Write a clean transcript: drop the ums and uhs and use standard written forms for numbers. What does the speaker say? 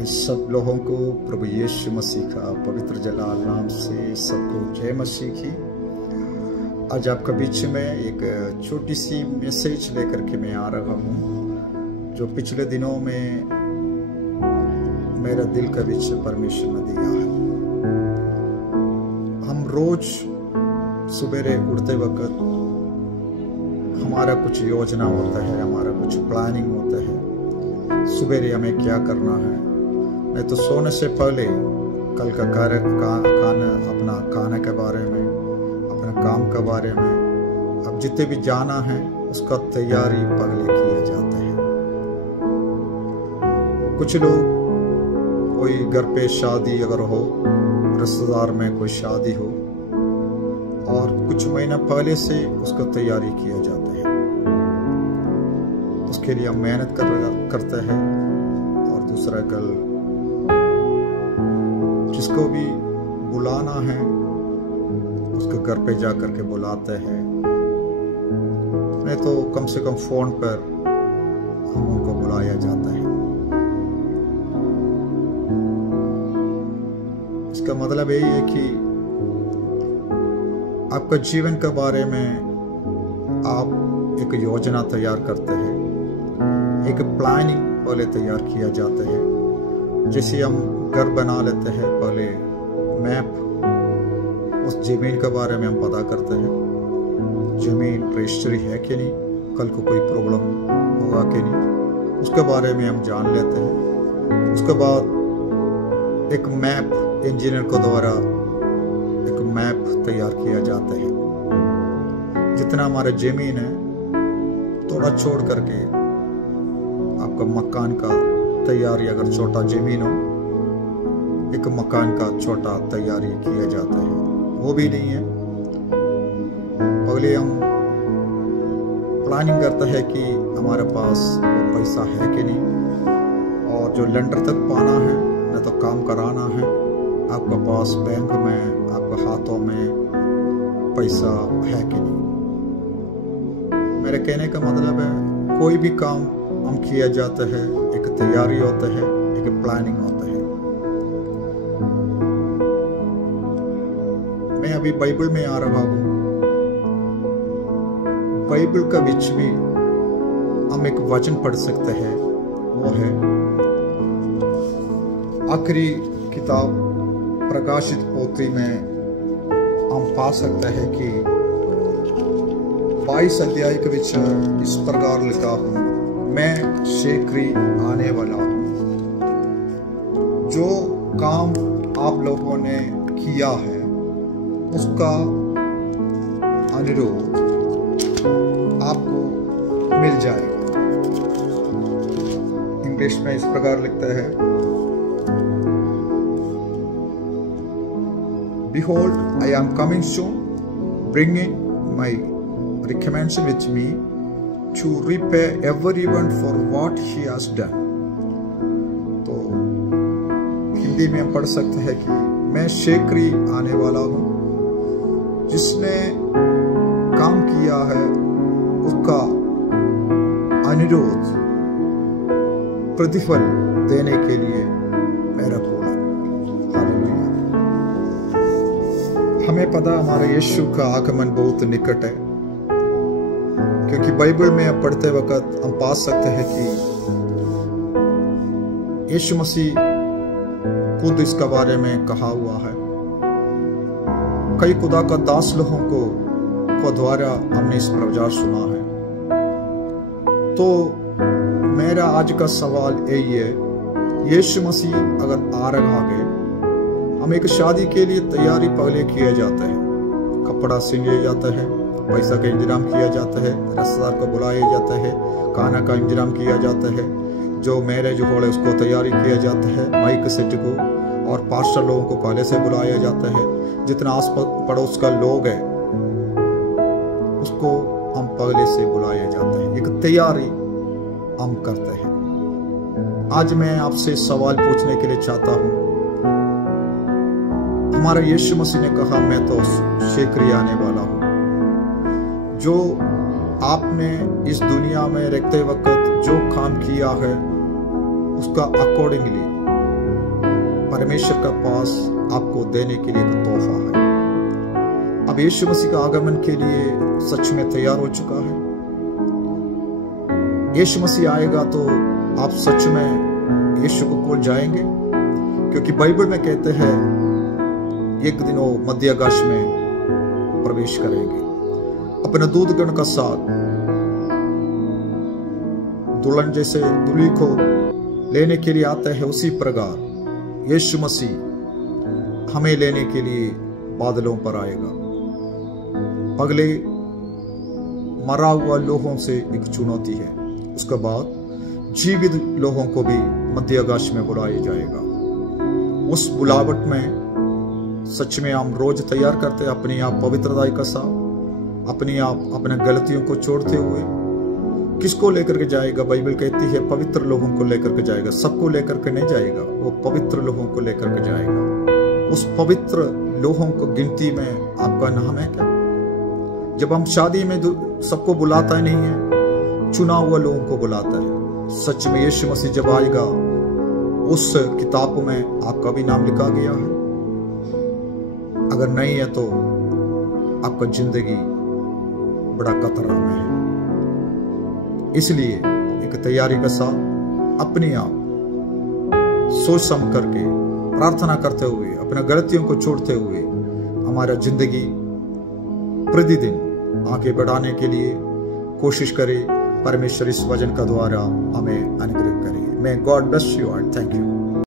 भाई सब लोगों को प्रभु यीशु मसीह का पवित्र जलाल नाम से सबको जय मसीह की। आज आपके बीच में एक छोटी सी मैसेज लेकर के मैं आ रहा हूँ, जो पिछले दिनों में मेरा दिल के बीच परमेश्वर ने दिया है। हम रोज सवेरे उठते वक्त हमारा कुछ योजना होता है, हमारा कुछ प्लानिंग होता है, सवेरे हमें क्या करना है। नहीं तो सोने से पहले कल का अपना खाने के बारे में, अपने काम के बारे में, अब जितने भी जाना है उसका तैयारी पहले किया जाता है। कुछ लोग कोई घर पे शादी अगर हो, रिश्तेदार में कोई शादी हो, और कुछ महीना पहले से उसका तैयारी किया जाता है। उसके लिए हम मेहनत करते हैं। और दूसरा कल जिसको भी बुलाना है उसके घर पे जा करके बुलाते हैं, नहीं तो कम से कम फोन पर हम उनको बुलाया जाता है। इसका मतलब यही है कि आपका जीवन के बारे में आप एक योजना तैयार करते हैं, एक प्लानिंग पहले तैयार किया जाता है। जैसे हम घर बना लेते हैं, पहले मैप उस जमीन के बारे में हम पता करते हैं, जमीन रजिस्ट्री है कि नहीं, कल को कोई प्रॉब्लम होगा कि नहीं, उसके बारे में हम जान लेते हैं। उसके बाद एक मैप इंजीनियर के द्वारा एक मैप तैयार किया जाता है। जितना हमारा जमीन है थोड़ा छोड़ करके आपका मकान का तैयारी, अगर छोटा जमीन हो, एक मकान का छोटा तैयारी किया जाता है। वो भी नहीं है, पहले हम प्लानिंग करते हैं कि हमारे पास वो पैसा है कि नहीं, और जो लेंडर तक पाना है न तो काम कराना है, आपके पास बैंक में, आपके हाथों में पैसा है कि नहीं। मेरे कहने का मतलब है कोई भी काम हम किया जाता है, एक तैयारी होता है, एक प्लानिंग होता है। मैं अभी बाइबल में आ रहा हूँ। बाइबल का बीच भी हम एक वचन पढ़ सकते हैं, वो है आखिरी किताब प्रकाशित पोथी में हम पा सकते हैं कि 22 अध्याय के बीच इस प्रकार लिखा हूँ, मैं शीघ्र आने वाला हूँ। जो काम आप लोगों ने किया है उसका अनुरोध आपको मिल जाएगा। इंग्लिश में इस प्रकार लिखता है, Behold, I am coming soon, bringing my recommendation with me to repay everyone for what he has done। तो हिंदी में हम पढ़ सकते हैं कि मैं शीघ्र आने वाला हूँ, जिसने काम किया है उसका अनुरोध प्रतिफल देने के लिए मेरा बोला। हमें पता हमारे यीशु का आगमन बहुत निकट है, क्योंकि बाइबल में अब पढ़ते वक्त हम पा सकते हैं कि यीशु मसीह खुद इसके बारे में कहा हुआ है। कई खुदा का दास लोगों को द्वारा हमने इस प्रचार सुना है। तो मेरा आज का सवाल यही है, यीशु मसीह अगर आ रहा है, हम एक शादी के लिए तैयारी पहले किया जाता है, कपड़ा सिंगे जाता है, पैसा का इंतजाम किया जाता है, रिश्तेदार को बुलाया जाता है, खाना का इंतजाम किया जाता है, जो मैरिज हॉल है उसको तैयारी किया जाता है, माइक सेट को और पास्टर लोगों को पहले से बुलाया जाता है। जितना आस पड़ोस का लोग है उसको हम पहले से बुलाया जाता है, एक तैयारी हम करते हैं। आज मैं आपसे सवाल पूछने के लिए चाहता हूँ, हमारा यीशु मसीह ने कहा मैं तो शीघ्र आने वाला हूँ। जो आपने इस दुनिया में रहते वक्त जो काम किया है उसका अकॉर्डिंगली परमेश्वर का पास आपको देने के लिए एक तोहफा है। अब यीशु मसीह का आगमन के लिए सच में तैयार हो चुका है। यीशु मसीह आएगा तो आप सच में यीशु को भूल जाएंगे, क्योंकि बाइबल में कहते हैं एक दिन वो मध्य आकाश में प्रवेश करेंगे अपने दूतगण का साथ। दुल्हन जैसे दूल्हे को लेने के लिए आता है, उसी प्रकार यीशु मसीह हमें लेने के लिए बादलों पर आएगा। पगले मरा हुआ लोगों से एक चुनौती है, उसके बाद जीवित लोगों को भी मध्य आकाश में बुलाया जाएगा। उस बुलावट में सच में हम रोज तैयार करते हैं अपने आप पवित्रताई का साथ, अपने आप अपने गलतियों को छोड़ते हुए। किसको लेकर के जाएगा? बाइबल कहती है पवित्र लोगों को लेकर के जाएगा। सबको लेकर के नहीं जाएगा, वो पवित्र लोगों को लेकर के जाएगा। उस पवित्र लोगों को गिनती में आपका नाम है क्या? जब हम शादी में सबको बुलाता ही नहीं है, चुना हुआ लोगों को बुलाता है। सच में यीशु मसीह जब आएगा उस किताब में आपका भी नाम लिखा गया है। अगर नहीं है तो आपका जिंदगी बड़ा खतरा में है। इसलिए एक तैयारी के साथ अपने आप सोच समझ करके प्रार्थना करते हुए, अपने गलतियों को छोड़ते हुए हमारा जिंदगी प्रतिदिन आगे बढ़ाने के लिए कोशिश करें। परमेश्वर इस वचन का द्वारा हमें अनुग्रह करे। May God bless you and thank you.